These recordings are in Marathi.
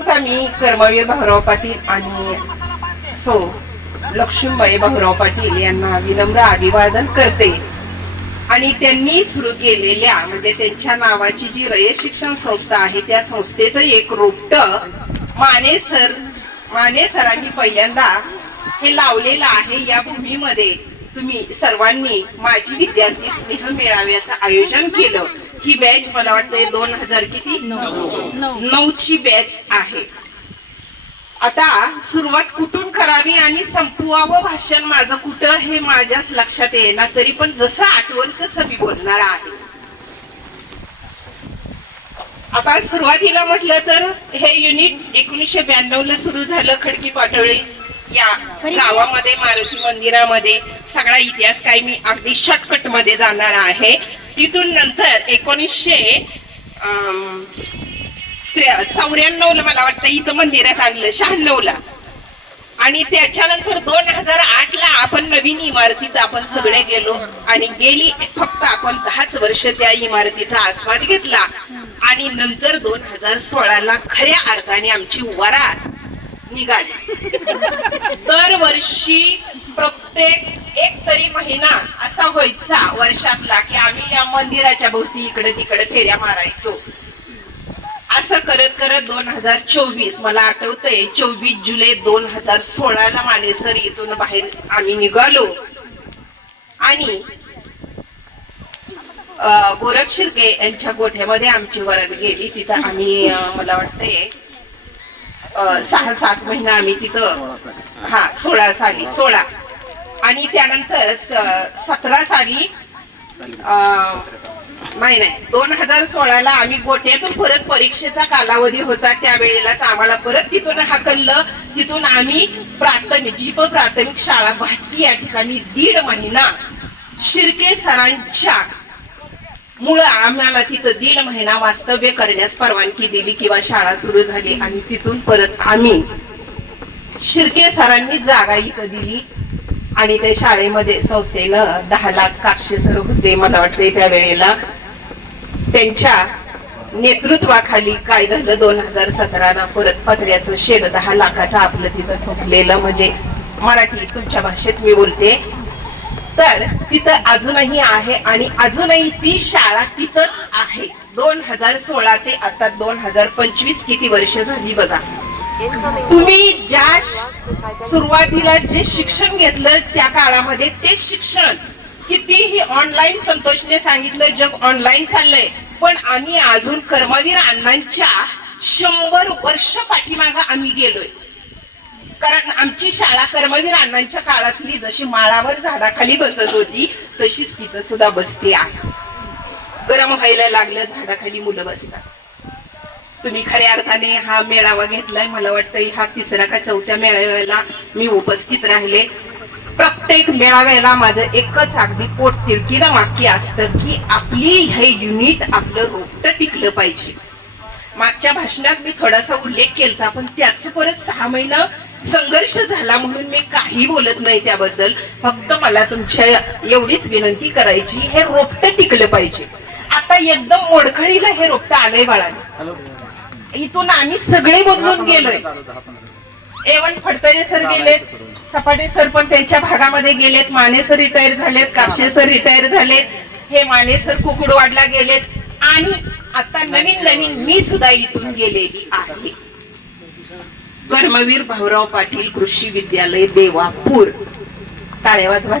प्रथमतः मी कर्मवीर भाऊराव पाटील आणि सो लक्ष्मीबाई भाऊराव पाटील यांना विनम्र अभिवादन करते. आणि त्यांनी सुरू केलेल्या म्हणजे त्यांच्या नावाची जी रयत शिक्षण संस्था आहे त्या संस्थेचं एक रोपट माने सर माने सरांनी पहिल्यांदा हे लावलेलं आहे या भूमीमध्ये. तुम्ही सर्वांनी माझी विद्यार्थी स्नेह मेळाव्याचं आयोजन केलं. ही बॅच मला वाटतंय दोन हजार किती? नऊची बॅच आहे. आता सुरुवात कुठून करावी आणि संपवावं भाषण माझं कुठं हे माझ्याच लक्षात येणार तरी पण जसं आठवण तसं मी बोलणार आहे. आता सुरुवातीला म्हटलं तर हे युनिट एकोणीसशे ब्याण्णव ला सुरू झालं खडकी पाटोळी. या गावामध्ये मारुती मंदिरामध्ये सगळा इतिहास काही मी अगदी शॉर्टकटमध्ये जाणार आहे. तिथून नंतर एकोणीसशे चौऱ्याण्णव ला मला वाटतं इथं मंदिरात आणलं शहाण्णव ला आणि त्याच्यानंतर दोन हजार आठ ला आपण नवीन इमारतीत आपण सगळे गेलो आणि गेली फक्त आपण दहाच वर्ष त्या इमारतीचा आस्वाद घेतला. आणि नंतर दोन हजार सोळा ला खऱ्या अर्थाने आमची वरा निघाली. दरवर्षी प्रत्येक एक तरी महिना असा व्हायचा वर्षातला की आम्ही या मंदिराच्या भोवती इकडे तिकडे फेऱ्या मारायचो. असं करत करत दोन हजार चोवीस मला आठवतंय चोवीस जुलै दोन हजार सोळा ला मानेसर इथून बाहेर आम्ही निघालो. आणि गोरख शिर्के यांच्या गोठ्यामध्ये आमची वरद गेली तिथं आम्ही मला वाटतंय सहा सात महिना आम्ही तिथं हा सोळा साली सोळा. आणि त्यानंतर स- सतरा साली नाही नाही दोन हजार सोळाला आम्ही गोट्यातून परत परीक्षेचा कालावधी होता त्यावेळेलाच आम्हाला परत तिथून हाकललं. तिथून आम्ही प्राथमिक जीप प्राथमिक शाळा भाटकी या ठिकाणी दीड महिना शिर्के सरांच्या मुळे आम्हाला तिथं दीड महिना वास्तव्य करण्यास परवानगी दिली किंवा शाळा सुरू झाली आणि तिथून परत आम्ही शिर्के सरांनी जागा इथं दिली आणि त्या शाळेमध्ये संस्थेनं दहा लाख कापशे सर होते मला वाटते त्या वेळेला. त्यांच्या नेतृत्वाखाली काय झालं? दोन हजार सतराला परत पत्र्याचं शेड दहा लाखाचं आपलं तिथं ठोकलेलं म्हणजे मराठी तुमच्या भाषेत मी बोलते. तर तिथं अजूनही आहे आणि अजूनही ती शाळा तिथंच आहे. दोन हजार सोळा ते आता दोन हजार पंचवीस किती वर्ष झाली बघा. तुम्ही ज्या सुरुवातीला जे शिक्षण घेतलं त्या काळामध्ये ते शिक्षण कितीही ऑनलाईन संतोषने सांगितलं जग ऑनलाईन चाललंय. पण आम्ही अजून कर्मवीर अण्णांच्या शंभर वर्ष पाठीमागं आम्ही गेलोय. कारण आमची शाळा कर्मवीर अण्णांच्या काळातली जशी माळावर झाडाखाली बसत होती तशीच तिथं सुद्धा बसते आहे. गरम व्हायला लागलं झाडाखाली मुलं बसतात. तुम्ही खऱ्या अर्थाने हा मेळावा घेतलाय मला वाटतं हा तिसरा का चौथ्या मेळाव्याला मी उपस्थित राहिले. प्रत्येक मेळाव्याला माझं एकच अगदी पोट तिरकीला वाक्य असतं की आपली हे युनिट आपलं रोपट टिकलं पाहिजे. मागच्या भाषणात मी थोडासा उल्लेख केलता पण त्याच परत सहा महिना संघर्ष झाला म्हणून मी काही बोलत नाही त्याबद्दल. फक्त मला तुमच्या एवढीच विनंती करायची हे रोपट टिकलं पाहिजे. आता एकदम मोडखळीला हे रोपट आलंय बाळाने इथून आम्ही सगळे बदलून गेलोय. एवन फडतरे सर गेलेत सपाटे सर पण त्यांच्या भागामध्ये गेलेत माने सर रिटायर झालेत कापशे सर रिटायर झालेत हे माने सर कुकुडवाडला गेलेत. आणि आता नवीन नवीन मी सुद्धा इथून गेलेली आहे. कर्मवीर भाऊराव पाटील कृषी विद्यालय देवापूर. टाळ्या वाजवा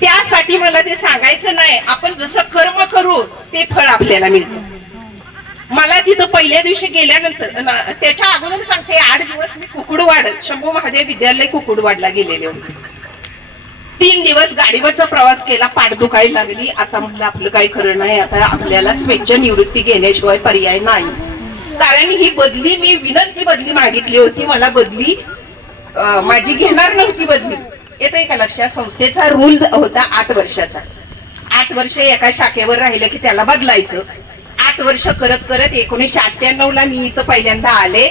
त्यासाठी मला ते सांगायचं नाही. आपण जसं कर्म करू ते फळ आपल्याला मिळतं. मला तिथं पहिल्या दिवशी गेल्यानंतर त्याच्या अगोदर सांगते आठ दिवस मी कुकुडवाड शंभू महादेव विद्यालय कुकुडवाडला गेलेले होते. तीन दिवस गाडीवरचा प्रवास केला पाठ लागली. आता म्हणलं आपलं काही खरं नाही आता आपल्याला स्वेच्छ निवृत्ती घेण्याशिवाय पर्याय नाही. कारण ही बदली मी विनंती बदली मागितली होती मला बदली माझी घेणार नव्हती बदली. येते का लक्षात संस्थेचा रूल होता आठ वर्षाचा. आठ वर्ष एका शाखेवर राहिलं की त्याला बदलायचं. आठ वर्ष करत करत एकोणीसशे अठ्ठ्याण्णव ला मी इथं पहिल्यांदा आले.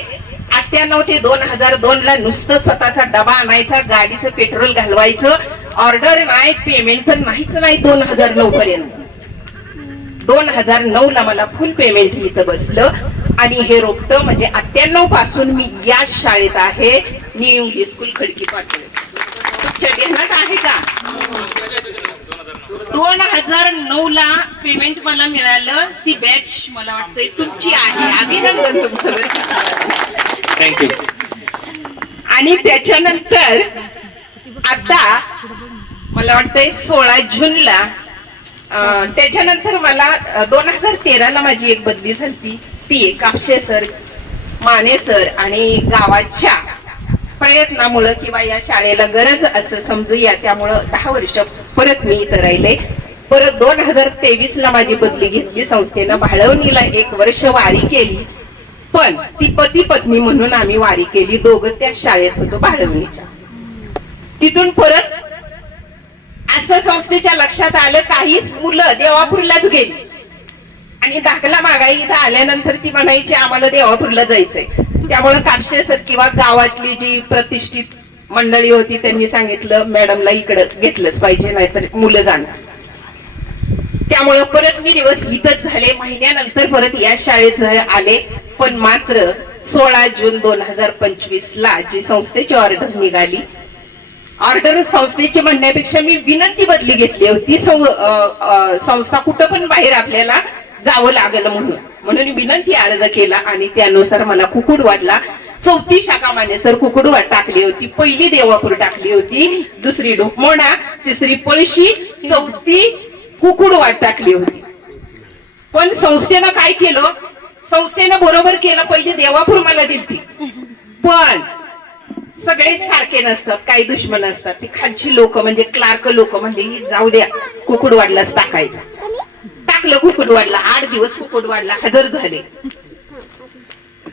अठ्ठ्याण्णव ते दोन हजार दोन ला नुसतं स्वतःचा डबा आणायचा गाडीचं पेट्रोल घालवायचं ऑर्डर नाही पेमेंट तर नाहीच नाही दोन हजार नऊ पर्यंत. दोन हजार नऊ ला मला फुल पेमेंट इथं बसलं. आणि हे रोपट म्हणजे अठ्ठ्याण्णवपासून मी याच शाळेत आहे. New English school Khadki Patil तुमच्या ध्यानात आहे का? दोन हजार नऊ ला पेमेंट मला मिळालं. ती बॅच मला वाटतंय तुमची आहे. अभिनंदन तुमचं. थँक्यू आणि त्याच्यानंतर आता मला वाटतंय सोळा जूनला त्याच्यानंतर मला दोन हजार तेराला माझी एक बदली झाली ती कापशे सर माने सर आणि गावाच्या प्रयत्नामुळं किंवा या शाळेला गरज असं समजूया त्यामुळं दहा वर्ष परत मी इथं राहिले. परत दोन हजार तेवीस ला माझी बदली घेतली संस्थेनं भाळवणीला एक वर्ष वारी केली. पण ती पती पत्नी म्हणून आम्ही वारी केली दोघं त्या शाळेत होतो भाळवणीच्या. तिथून परत असं संस्थेच्या लक्षात आलं काही मुलं देवापूरलाच गेली. आणि दाखला मागाई इथं आल्यानंतर ती म्हणायची आम्हाला देवापूरला जायचंय. त्यामुळे कापशे सर किंवा गावातली जी प्रतिष्ठित मंडळी होती त्यांनी सांगितलं मॅडमला इकडं घेतलंच पाहिजे नाहीतर मुलं जाणार. त्यामुळं परत मी दिवस इथंच झाले. महिन्यानंतर परत या शाळेत आले. पण मात्र सोळा जून दोन हजार पंचवीस ला जी संस्थेची ऑर्डर निघाली ऑर्डर संस्थेची म्हणण्यापेक्षा मी विनंती बदली घेतली होती. संस्था कुठं पण बाहेर आपल्याला जावं लागलं म्हणून. म्हणून विनंती अर्ज केला आणि त्यानुसार मला कुकुड वाढला चौथी शाखा माने सर कुकुडवाड टाकली होती. पहिली देवापूर टाकली होती. दुसरी डोकमोणा तिसरी पळशी चौथी कुकुडवाड टाकली होती. पण संस्थेनं काय केलं? संस्थेनं बरोबर केलं. पहिली देवापूर मला दिलती. पण सगळे सारखे नसतात काही दुश्मन असतात. ती खालची लोक म्हणजे क्लार्क लोक म्हणले जाऊ द्या कुकुडवाडलाच टाकायचा. टाकलं कुकुडवाडला. आठ दिवस कुकुडवाडला हजर झाले.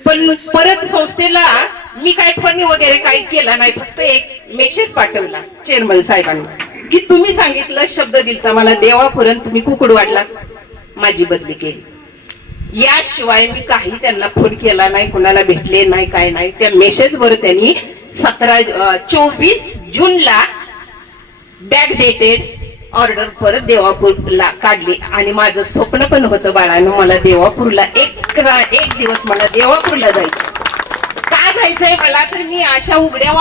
पण परत संस्थेला मी काय फणी वगैरे काही केला नाही फक्त एक मेसेज पाठवला चेअरमन साहेबांना की तुम्ही सांगितलं शब्द दिलता मला देवापर्यंत तुम्ही कुकुडवाडला माझी बदली केली. याशिवाय मी काही त्यांना फोन केला नाही कुणाला भेटले नाही काय नाही. त्या मेसेज वर त्यांनी सतरा चोवीस जूनला बॅक डेटेड ऑर्डर परत देवापूरला काढली. आणि माझं स्वप्न पण होतं बाळानं मला देवापूरला एक एक दिवस मला देवापूरला जायचं. का जायचंय मला? तर मी अशा उघड्या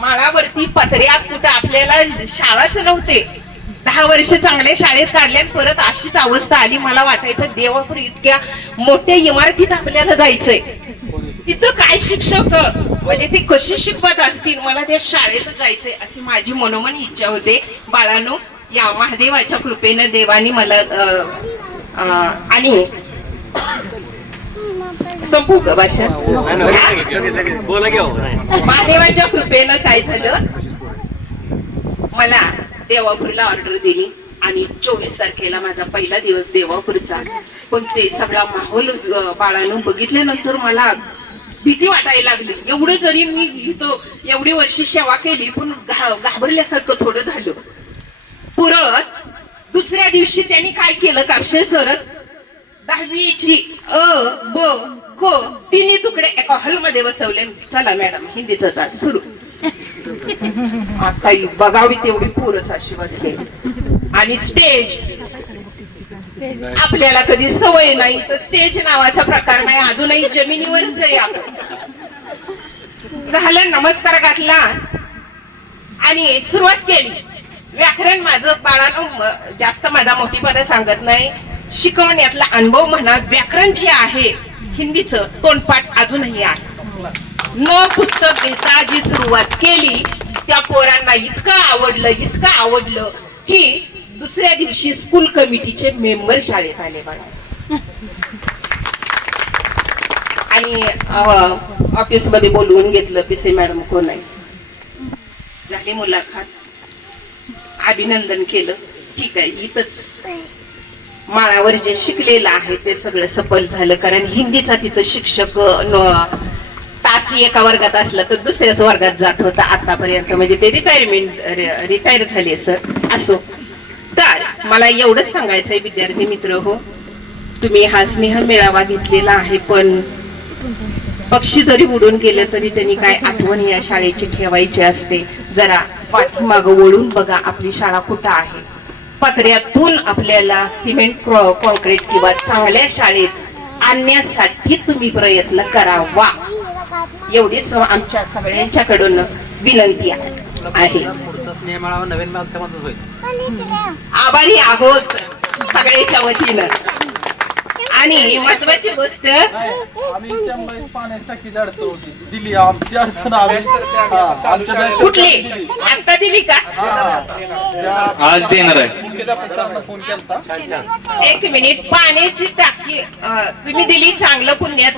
माळावरती पत्र्यात कुठं आपल्याला शाळाच नव्हते. दहा वर्ष चांगल्या शाळेत काढल्या परत अशीच अवस्था आली. मला वाटायचं देवापूर इतक्या मोठ्या इमारतीत आपल्याला जायचंय. तिथं काय शिक्षक? म्हणजे ते कशी शिकवत असतील? मला त्या शाळेत जायचंय अशी माझी मनोमन इच्छा होते. बाळानो या महादेवाच्या कृपेनं देवानी मला आणि संपू भाषा हो. महादेवाच्या कृपेनं काय झालं? मला देवापूरला ऑर्डर दिली आणि चोवीस तारखेला माझा पहिला दिवस देवापूरचा. पण ते सगळा माहोल बाळानं बघितल्यानंतर मला भीती वाटायला लागली. एवढं जरी मी इथं एवढी वर्ष सेवा केली पण घाबरल्यासारखं थोडं झालं. पुरत दुसऱ्या दिवशी त्यांनी काय केलं कापशे सरत दहावीची अ ब क तिन्ही तुकडे एका हॉलमध्ये बसवले. चला मॅडम हिंदीचा तास सुरू. आता बघावी तेवढी पोरच अशी बसले आणि स्टेज आपल्याला कधी सवय नाही तर स्टेज नावाचा प्रकार नाही. अजूनही जमिनीवरच आहे आपण. झालं नमस्कार घातला. आणि सुरुवात केली. व्याकरण माझं बाळानं जास्त माझा मोठीपणा सांगत नाही. शिकवण्यातला अनुभव म्हणा व्याकरण जे आहे हिंदीचं तोंडपाठ अजूनही आहे. न पुस्तक देता जी सुरुवात केली त्या पोरांना इतकं आवडलं इतकं आवडलं की दुसऱ्या दिवशी स्कूल कमिटीचे मेंबर शाळेत आले मला आणि ऑफिसमध्ये बोलवून घेतलं पिसे मॅडम कोण आहे? झाली मुलाखत. अभिनंदन केलं. ठीक आहे इथंच माळावर जे शिकलेलं आहे ते सगळं सफल झालं. कारण हिंदीचा तिथं शिक्षक न- तास एका वर्गात असला तर दुसऱ्याच वर्गात जात होता आतापर्यंत. म्हणजे ते रिटायरमेंट रिटायर झाले सर असो. मला एवढंच सांगायचंय विद्यार्थी मित्र हो. तुम्ही हा स्नेह मेळावा घेतलेला आहे पण पक्षी जरी उडून गेलं तरी त्यांनी काय आठवण या शाळेची ठेवायची असते? जरा पाठीमाग वळून बघा आपली शाळा कुठं आहे. पत्र्यातून आपल्याला सिमेंट क्रॉ- कॉन्क्रीट किंवा चांगल्या शाळेत आणण्यासाठी तुम्ही प्रयत्न करावा. एवढीच आमच्या सगळ्यांच्याकडून विनंती आहे. नवीन माध्यमातच होईल. आभारी आहोत सगळ्याच्या वतीनं. आणि महत्वाची गोष्ट कुठली? आता दिली का? आज देणार आहे. एक मिनिट पाण्याची टाकी तुम्ही दिली चांगलं पुण्याचं